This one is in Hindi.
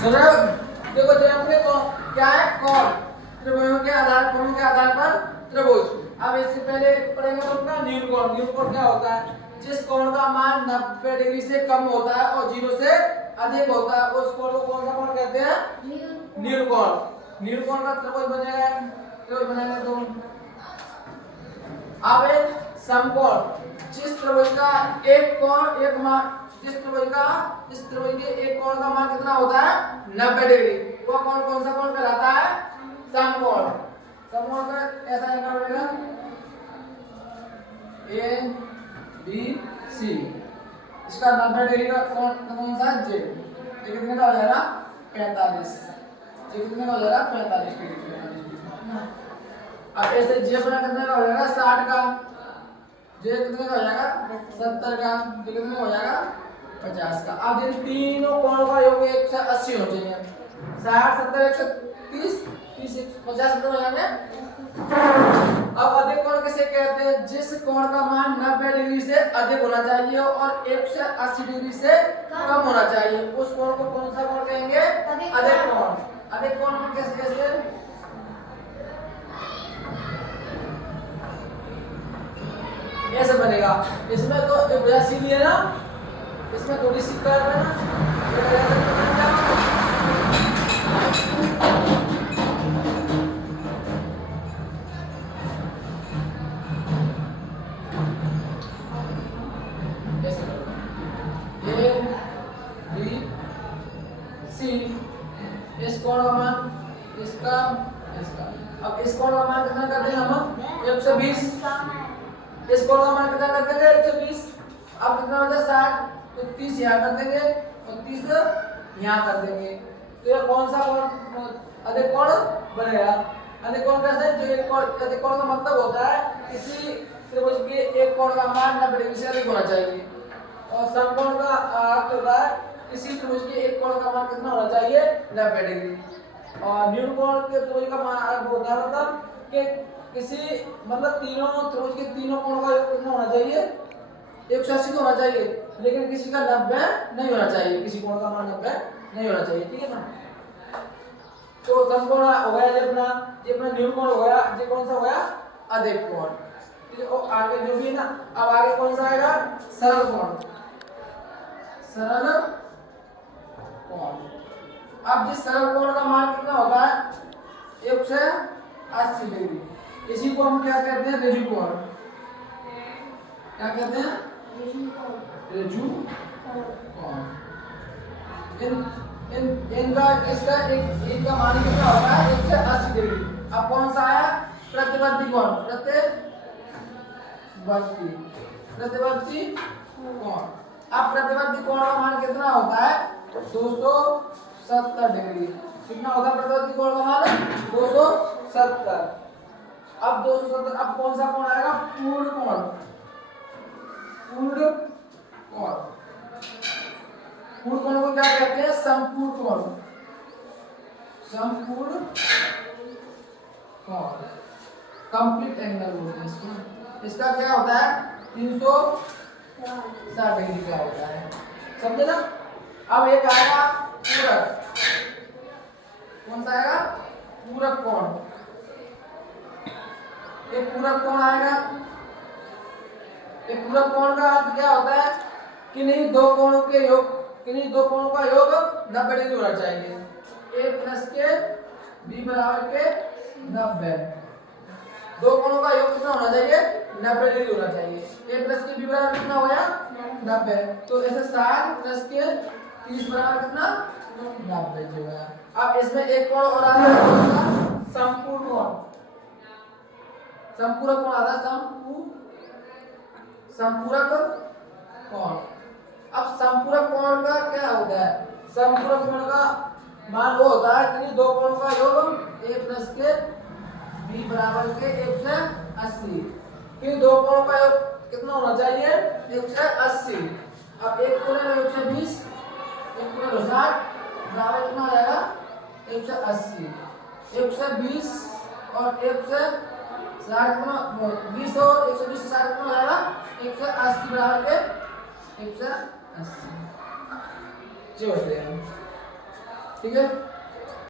सुनो, देखो अपने को क्या है कौन त्रिभुजों के आधार कोणों के आधार पर त्रिभुज। अब इससे पहले पढ़ेंगे हम अपना न्यून कोण। न्यून कोण क्या होता है? जिस कोण का मान 90 डिग्री से कम होता है और 0 से अधिक होता है उस कोण को कौन सा कोण कहते हैं? न्यून कोण। न्यून कोण का त्रिभुज बनेगा, त्रिभुज बनाएंगे तो अब एक समकोण। जिस त्रिभुज का एक कोण एक मान जिस त्रिभुज के एक कोण का मान कितना होता है? 90 डिग्री। वो कोण कौन सा कोण कहलाता है? समकोण। समकोण का ऐसा लिखा पड़ेगा ए बी सी। इसका 90 डिग्री का कोण कौन सा है? जे। ये कितने का हो जाएगा? 45। ये कितने का हो जाएगा? 45 डिग्री। अब ऐसे जे बना कितने का हो जाएगा? 60 का। जे कितने का हो जाएगा? 70 का। जे कितने का हो जाएगा? 50 का। अब इन तीनों कोणों का योग 180 हो चाहिए। 60 70 130 30 50 कितने हो जाएंगे? अब अधिक कोण किसे कहते हैं? जिस कोण का मान 90 डिग्री से अधिक होना चाहिए और 180 डिग्री से कम होना चाहिए उस कोण को कौन सा कोण कहेंगे? अधिक कोण। अधिक कोण में कैसे ऐसे बनेगा। इसमें तो भैया सीधी है ना, इसमें थोड़ी सी कर्व है ना, ए बी सी। इस कोण का मान इसका इसका। अब इस कोण का मान कितना कर देंगे हम? 120। इस कोण का मान कितना कर देंगे? 120। अब कितना बचा? 60। तो 30 यहाँ कर देंगे और 30 यहाँ कर देंगे। तो ये कौन सा कोण अधिक कोण बनेगा? अधिक कोण कैसे है? जो एक कोण अधिक कोण का मतलब होता है किसी त्रिभुज के एक कोण का मान 90 डिग्री से अधिक होना चाहिए और समकोण का अर्थ होता है किसी त्रिभुज के एक कोण का मान कितना होना चाहिए? 90 डिग्री। और न्यून कोण के त्रिभुज का मान अर्थ होता है मतलब कि किसी मतलब तीनों त्रिभुज के तीनों कोणों का योग कितना होना चाहिए? 180 होना चाहिए, लेकिन किसी का 90 नहीं होना चाहिए। किसी कोण का मान 90 नहीं होना चाहिए। ठीक है ना? तो समकोण हो गया ये अपना न्यून कोण हो गया। ये कौन सा हो गया? अधिक कोण। ठीक है? और आगे जो भी है ना, अब आगे कौन सा आएगा? सरल कोण। सरल कोण। अब जिस सरल कोण का मान कितना होता है? 180 डिग्री। इसी को हम क्या कहते हैं? ऋजु कोण। क्या कहते हैं? ऋजु कोण। इनका इनका मान कितना होता है? 180 डिग्री। अब कौन सा आया? प्रतिवर्ती कोण। प्रतिवर्ती कोण। अब प्रतिवर्ती कोण का मान कितना होता है? 270 डिग्री। कितना होता है प्रतिवर्ती कोण का मान? 270। अब 270। अब कौन सा कोण आएगा? पूर्ण कोण। पूर्ण कोण। पूर्ण कोण को क्या कहते हैं? संपूर्ण कोण। संपूर्ण कोण। कंप्लीट एंगल बोलते हैं इसको। इसका क्या होता है? 360 डिग्री का होता है। समझे ना? अब एक आएगा पूरक। कौन सा आएगा? पूरक कोण। एक पूरक कोण आएगा। एक पूरक कोण का अर्थ क्या होता है? किन्हीं दो कोणों का योग 90 डिग्री होना चाहिए। a प्लस के b बराबर के 90। दो कोणों का योग कितना होना चाहिए? 90 डिग्री होना चाहिए। a प्लस के b बराबर कितना हो गया? 90। तो ऐसे 60 प्लस के 30 बराबर कितना? 90 जो है। अब इसमें एक कोण और आता है संपूर्ण कोण। संपूरक कोण आता है। संपूरक कोण। अब संपूरक कोण का क्या होता है? संपूरक कोण का मान वो होता है कि दो कोणों का योग a प्लस के b बराबर के 180। कि दो कोणों का योग कितना होना चाहिए? 180। अब एक कोण में 120, एक कोण 60 बराबर कितना हो जाएगा? 180। 120 और 160 20 और 120 से 60 कितना हो जाएगा? 180 बराबर के 180 जो होते हैं। ठीक है।